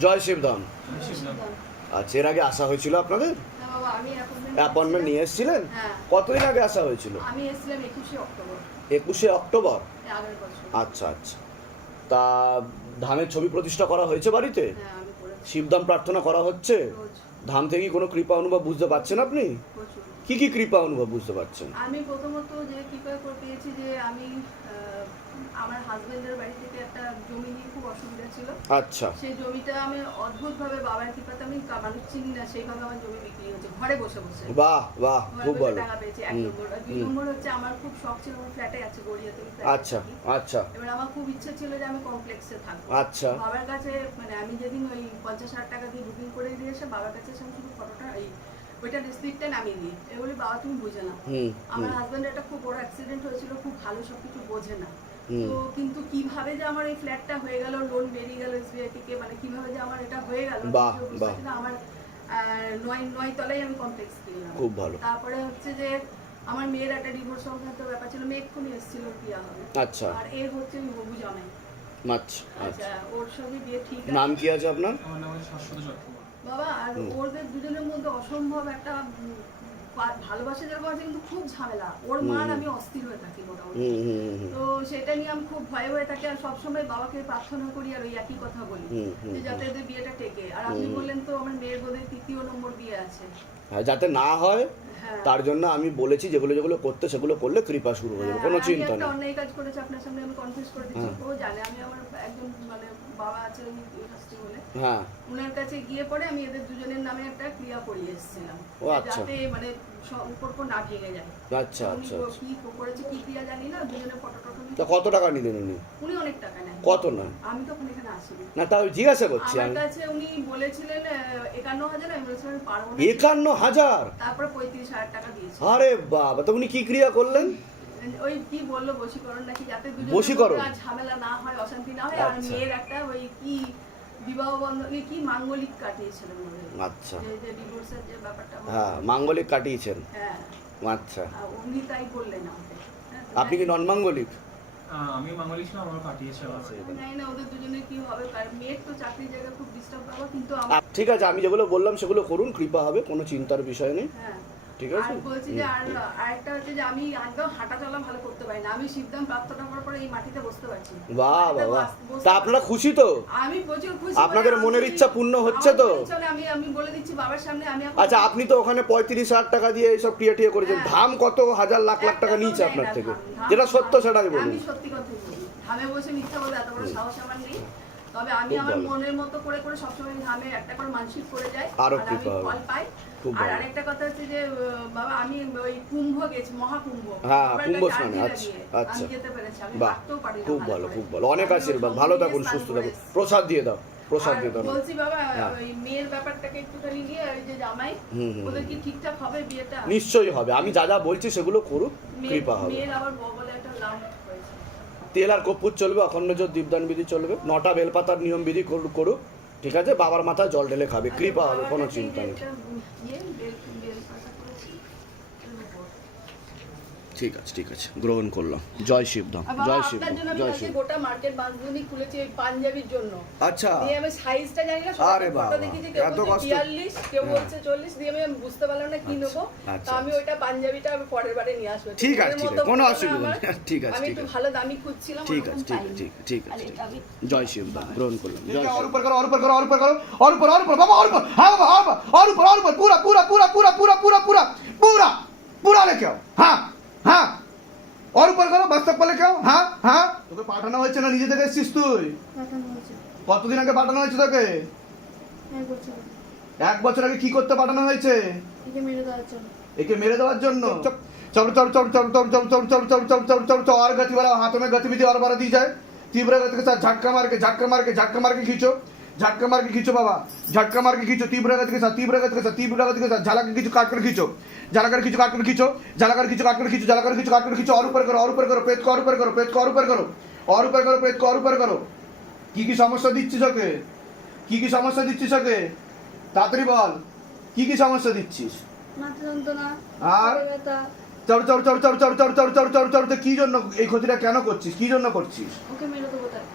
জয় শিবদম আচ্ছা এর আগে আসা হয়েছিল আপনাদের? অ্যাপয়েন্টমেন্ট নিয়ে এসেছিলেন? কতদিন আগে আসা হয়েছিল? একুশে অক্টোবর। আচ্ছা আচ্ছা। তা ধানের ছবি প্রতিষ্ঠা করা হয়েছে বাড়িতে? শিবধাম প্রার্থনা করা হচ্ছে? ধাম থেকে কোনো কৃপা অনুভব বুঝতে পারছেন আপনি? কি কি কৃপা অনুভব বুঝতে পারছেন? আমি প্রথমত যে কৃপা পেয়েছি যে আমি আমার হাজবেন্ডের বাড়ি থেকে একটা জমি নিয়ে খুব অসুবিধা ছিল। আচ্ছা। সেই জমিটা আমি অদ্ভুতভাবে বাবার কৃপাতে আমি মানুষ চিনি না সেইভাবে আমার জমি বিক্রি হচ্ছে ঘরে বসে বসে। বাহ বাহ খুব ভালো। টাকা পেয়েছি এক নম্বর। আর দুই নম্বর হচ্ছে আমার খুব শখ ছিল আমার ফ্ল্যাটে আছে গড়িয়াতে আচ্ছা আচ্ছা। এবার আমার খুব ইচ্ছে ছিল যে আমি কমপ্লেক্সে থাকব। আচ্ছা। বাবার কাছে মানে আমি যেদিন ওই পঞ্চাশ হাজার টাকা দিয়ে বুকিং করে দিয়ে এসে বাবার কাছে শুধু ফটোটা এই ওইটা রিসিপ্টটা নামিয়ে দিই এ বলি বাবা তুমি বুঝে না আমার হুম। হাজব্যান্ডের একটা খুব বড় অ্যাক্সিডেন্ট হয়েছিল খুব ভালো সব কিছু বোঝে না। তো কিন্তু কীভাবে যে আমার এই ফ্ল্যাটটা হয়ে গেল লোন বেরিয়ে গেল এসবিআই থেকে মানে কীভাবে যে আমার এটা হয়ে গেল। আমার নয় নয় তলায় আমি কমপ্লেক্স কিনলাম খুব ভালো। তারপরে হচ্ছে যে আমার মেয়ের একটা ডিভোর্স সংক্রান্ত ব্যাপার ছিল মেয়ে এক্ষুনি এসেছিল বিয়া হবে আচ্ছা। আর এর হচ্ছে হবু জামাই। আচ্ছা আচ্ছা আচ্ছা। ওর সঙ্গে বিয়ে ঠিক নাম কি আছে আপনার? আমার নাম হচ্ছে শাশ্বত চক্রবর্তী। বাবা আর ওদের দুজনের মধ্যে অসম্ভব একটা ভালোবাসা যেরকম আছে কিন্তু খুব ঝামেলা। ওর মান আমি অস্থির হয়ে থাকি মোটামুটি। তো সেটা নিয়ে আমি খুব ভয়ে হয়ে থাকি আর সবসময় বাবাকে প্রার্থনা করি আর ওই একই কথা বলি যে যাতে এদের বিয়েটা টেকে। আর আপনি বললেন তো আমার মেয়ের বোধহয় তৃতীয় নম্বর বিয়ে আছে। যাতে না হয় হ্যাঁ। তার জন্য আমি বলেছি যেগুলো যেগুলো করতে সেগুলো করলে কৃপা শুরু হয়ে যাবে হ্যাঁ, কোনো চিন্তা নেই। অন্যায় কাজ করেছে আপনার সামনে আমি কনফিউজ করে দিচ্ছি। হ্যাঁ। ও জানে আমি আমার একজন মানে বাবা আছে উনি ইউনিভার্সিটি বলে। হ্যাঁ। ওনার কাছে গিয়ে পরে আমি এদের দুজনের নামে একটা ক্রিয়া করিয়ে এসেছিলাম। ও, আচ্ছা। যাতে মানে সম্পর্ক না ভেঙে যায়। আচ্ছা আচ্ছা আচ্ছা। কি করেছে কি ক্রিয়া জানি না দুজনের ফটো টটো তা কত টাকা নিলেন উনি? উনি অনেক টাকা নেন। কত না? আমি তখন এখানে আসিনি। না তাও জিজ্ঞাসা করছি আমার কাছে উনি বলেছিলেন আহ, একান্ন হাজার আমি বলেছিলাম পারব না। একান্ন হাজার? তারপরে পঁয়ত্রিশ হাজার টাকা দিয়েছি। আরে বাবা তো উনি কি ক্রিয়া করলেন? ওই কি বলল বশীকরণ নাকি যাতে বশীকরণ? ঝামেলা না হয় অশান্তি না হয় আর আচ্ছা। মেয়ের একটা ওই কি বিবাহ বন্ধনে কি মাঙ্গলিক কাটিয়েছিলেন আচ্ছা। যে যে ডিভোর্সের যে ব্যাপারটা হ্যাঁ মাঙ্গলিক কাটিয়েছেন। হ্যাঁ। আচ্ছা। উনি তাই বললেন হ্যাঁ, আপনি কি নন মাঙ্গলিক আমি বাঙালি ছিলাম আমার কাটিয়েছে আমার আমি জানি না ওদের দুজনের কি হবে কারণ মেয়ের তো চাকরির জায়গায় খুব ডিস্টার্ব পাবো কিন্তু ঠিক আছে আমি যেগুলো বললাম সেগুলো করুন কৃপা হবে কোনো চিন্তার বিষয় নেই। হ্যাঁ। ঠিক আর বলছি যে আর আরেকটা হচ্ছে যে আমি একদম হাঁটা চলা ভালো করতে পারি না। আমি শিবদাম প্রাপ্তটা করার পরে এই মাটিতে বসতে পারছি না। বাহ মাটিতে বাবা বস- বসতে তা আপনারা খুশি তো? আমি প্রচুর খুশি। আপনাদের মানে মনের ইচ্ছা পূর্ণ হচ্ছে তো? চলে আমি আমি বলে দিচ্ছি বাবার সামনে আমি আচ্ছা আপনি তো ওখানে পঁয়ত্রিশ হাজার টাকা দিয়ে এইসব ক্রিয়া টিয়া করেছেন। হ্যাঁ। ধাম কত হাজার লাখ লাখ টাকা নিয়েছে আপনার থেকে? যেটা সত্য। সেটাই বলুন। আমি সত্যি বলি। ধামে বসে মিথ্যা বলে এত বড় সাহস আমার নেই। তবে আমি আমার মনের মতো করে করে সবসময় ধামে একটা করে মানসিক করে যাই। আরও আমি ফল পাই। আর আরেকটা কথা হচ্ছে যে বাবা আমি ওই কুম্ভ গেছি মহাকুম্ভ। হ্যাঁ, আমার কুম্ভ স্নানে, আচ্ছা, আচ্ছা। বাহ খুব ভালো খুব ভালো। অনেক আশীর্বাদ ভালো থাকুন সুস্থ থাকুন। প্রসাদ দিয়ে দাও প্রসাদ দিয়ে দাও। বলছি বাবা হ্যাঁ। ওই মেয়ের ব্যাপারটাকে একটুখানি নিয়ে ওই যে জামাই হুম, হুম, ওদের কি ঠিকঠাক হবে বিয়েটা? নিশ্চয়ই হবে। আমি যা যা বলছি সেগুলো করুক কৃপা হবে। মেয়ের আবার বলে একটা লাভ তেল আর কর্পূর চলবে অখণ্ড জোর দীপদান বিধি চলবে। নটা বেলপাতার নিয়ম বিধি করুক ঠিক আছে? বাবার মাথায় জল ঢেলে খাবে কৃপা হবে কোনো চিন্তা নেই ইয়ে, বেল- বেল পাতা করেছি, এর উপর। ঠিক আছে ঠিক আছে গ্রহণ করলাম জয় শিবধাম আর বাবা, জয় আপনার শিবধাম জন্য আমি জয় আজকে শিব গোটা মার্কেট বাঁধবুনি খুলেছি ওই পাঞ্জাবির জন্য আচ্ছা দিয়ে আমি সাইজটা জানি না আরে ফটো বাবা, দেখি যে কেউ এত বলছে কষ্ট। বিয়াল্লিশ কেউ হ্যাঁ। বলছে চল্লিশ দিয়ে আমি বুঝতে পারলাম না কি নেবো আচ্ছা, তা আমি ওইটা পাঞ্জাবিটা আমি পরের বারে নিয়ে আসবো ঠিক আছে, এর ঠিক মতো আছে, কোনো পরে অসুবিধা আমার- নেই। ঠিক আছে, আমি ঠিক একটু আছে। ভালো দামি খুঁজছিলাম ঠিক ওরকম আছে ঠিক আছে পাইনি। ঠিক ঠিক আর আছে ঠিক এটা আছে। আমি- জয় শিবধাম গ্রহণ করলাম জয় और শিব ऊपर करो और ऊपर करो और ऊपर करो और ऊपर और ऊपर बाबा और ऊपर हाँ बाबा और ऊपर और ऊपर और ऊपर पूरा पूरा पूरा पूरा पूरा पूरा पूरा पूरा पूरा लेके आओ হ্যাঁ তোকে পাঠানো হয়েছে না নিজে থেকে এসছিস তুই কতদিন আগে পাঠানো হয়েছে তোকে এক বছর আগে কি করতে পাঠানো হয়েছে একে মেরে দেওয়ার জন্য চল চল চল চল চল চল চল চল চল চল চল চল চল और गति बढ़ाओ हाथों में गतिविधि और দিয়ে যায় তীব্র तीव्र गति के মারকে झटका মারকে के झटका मार झटका मार के खींचो बाबा झटका मार के खींचो तीव्र गति के साथ तीव्र गति के साथ तीव्र गति के साथ झलक के खींचो काट कर खींचो झलक कर खींचो काट कर खींचो झलक कर खींचो काट कर खींचो झलक कर खींचो काट कर खींचो और ऊपर करो और ऊपर करो पेट को और ऊपर करो पेट को और ऊपर करो और ऊपर करो पेट को और ऊपर करो কি কি সমস্যা দিচ্ছিস ওকে কি কি সমস্যা দিচ্ছিস ওকে তাড়াতাড়ি বল কি কি সমস্যা দিচ্ছিস মাথা যন্ত্রণা আর? পেটে ব্যথা চড় চড় চড় চড় চড় চড় চড় চড় চড় চড় তো কি জন্য এই ক্ষতিটা কেন করছিস কি জন্য করছিস ওকে মেরে দেবো তাই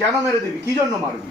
কেন মেরে দিবি কি জন্য মারবি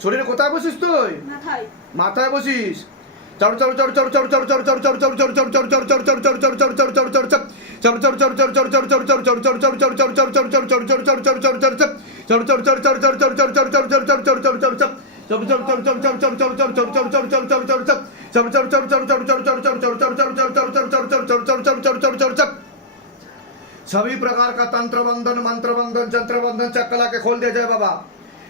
শরীরে কোথায় বসিস তুই মাথায় বসিস सभी प्रकार का तंत्र बंधन मंत्र बंधन चंत्र बंधन चक्कला के खोल दिया जाए बाबा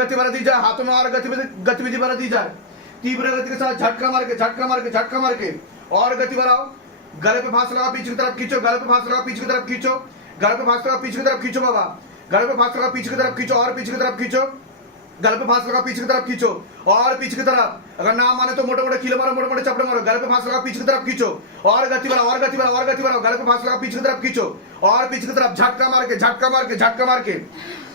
गति बढ़ा दी जाए हाथों में और गतिविधि गतिविधि बढ़ा दी जाए तीव्र गति के साथ झटका मार के झटका मार के झटका मार के और गति बढ़ाओ गले पे फांस लगा पीछे की तरफ़ खींचो गले पे फांस लगा पीछे की तरफ़ खींचो गले पे फांस लगा पीछे की तरफ़ खींचो बाबा गले पे फांस लगा पीछे की तरफ़ खींचो और पीछे की तरफ़ खींचो गले पे फांस लगा पीछे की तरफ़ खींचो और पीछे की तरफ़ अगर ना माने तो मोटे मोटे कीले मारो मोटे मोटे चपड़े मारो गले पे फांस लगा पीछे की तरफ़ खींचो और गति बढ़ाओ और गति बढ़ाओ और गति बढ़ाओ गले पे फांस लगा पीछे की तरफ़ खींचो और पीछे की तरफ़ झटका मार के झटका मार के झटका मार के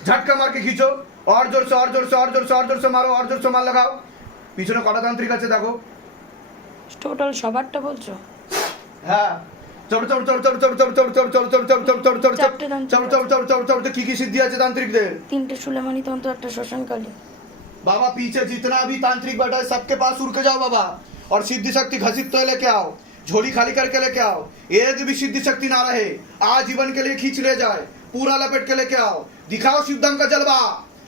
झटका मार के खींचो और जोर से और जोर से और जोर से और जोर से मारो और जोर से मार लगाओ পিছনে কটা তান্ত্রিক আছে দেখো টোটাল সবারটা বলছো হ্যাঁ চড় চড় চড় চড় চড় চড় চড় চড় চড় চড় চড় চড় চড় চড় চারটে তান্ত্রিক চড় চড় চড় চড় চড় কি কি সিদ্ধি আছে তান্ত্রিকদের তিনটে সুলেমানি তন্ত্র একটা শ্মশানকালী बाबा पीछे जितना भी तांत्रिक बैठा है सबके पास उड़ के जाओ बाबा और सिद्धि शक्ति घसीट तो लेके आओ झोली खाली करके लेके आओ एक भी सिद्धि शक्ति ना रहे आजीवन के लिए खींच ले जाए पूरा लपेट के लेके आओ दिखाओ शिवदम का जलवा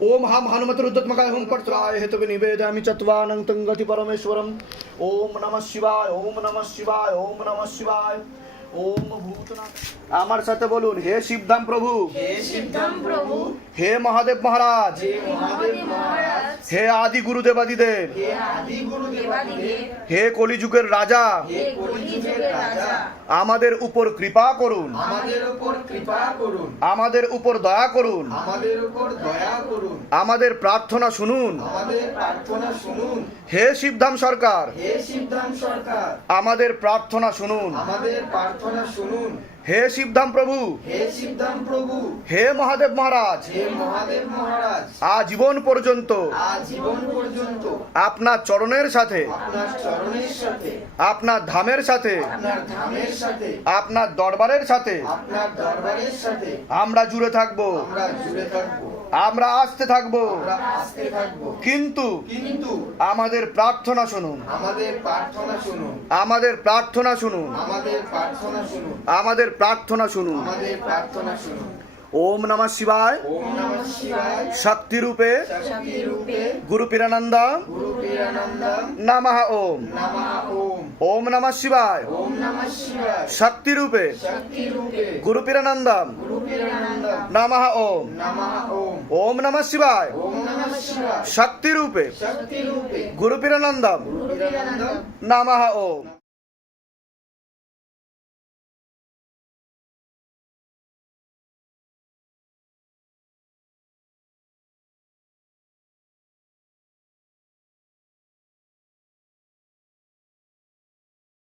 रुद्रत्मकाय हुम पर स्वाहा हेतु निवेदयामि चत्वानंतं गति परमेश्वरम ओम नमः शिवाय ओम नमः शिवाय ओम नमः शिवाय ओम भूतनाथ আমার সাথে বলুন হে শিবধাম প্রভু প্রভু হে মহাদেব মহারাজ মহাদেব মহারাজ হে আদি গুরুদেবাদিদেব দেবাদিদেব হে কলিযুগের রাজা হে কলিযুগের রাজা আমাদের উপর কৃপা করুন। আমাদের উপর কৃপা করুন। আমাদের উপর দয়া করুন। আমাদের উপর দয়া করুন। আমাদের প্রার্থনা শুনুন। আমাদের প্রার্থনা শুনুন। হে শিবধাম সরকার। হে শিবধাম সরকার। আমাদের প্রার্থনা শুনুন। আমাদের প্রার্থনা শুনুন। হে শিবধাম প্রভু। হে শিবধাম প্রভু। হে মহাদেব মহারাজ। হে মহাদেব মহারাজ। আজীবন পর্যন্ত। আজীবন পর্যন্ত। আপনার চরণের সাথে। আপনার চরণের সাথে। আপনার ধামের সাথে। আপনার ধামের সাথে। আপনার দরবারের সাথে। আপনার দরবারের সাথে। আমরা জুড়ে থাকব। আমরা জুড়ে থাকব। আমরা আসতে থাকব। থাকব। কিন্তু কিন্তু আমাদের প্রার্থনা শুনুন। আমাদের প্রার্থনা শুনুন। আমাদের প্রার্থনা শুনুন। আমাদের প্রার্থনা শুনুন। আমাদের প্রার্থনা শুনুন। আমাদের প্রার্থনা শুনুন। ওম নমঃ শিবায়। ওম নমঃ শক্তি রূপে গুরু পীরানন্দ গুরু বীরানন্দম নমঃ ওম। ওম নমঃ শিবায়। ওম নমঃ শক্তি রূপে গুরু পীরানন্দম গুরু বীরানন্দম নমঃ ওম। ওম নমঃ শিবায়। ওম নমঃ শক্তি রূপে গুরু পীরানন্দম গুরু বীরানন্দম নমঃ ওম।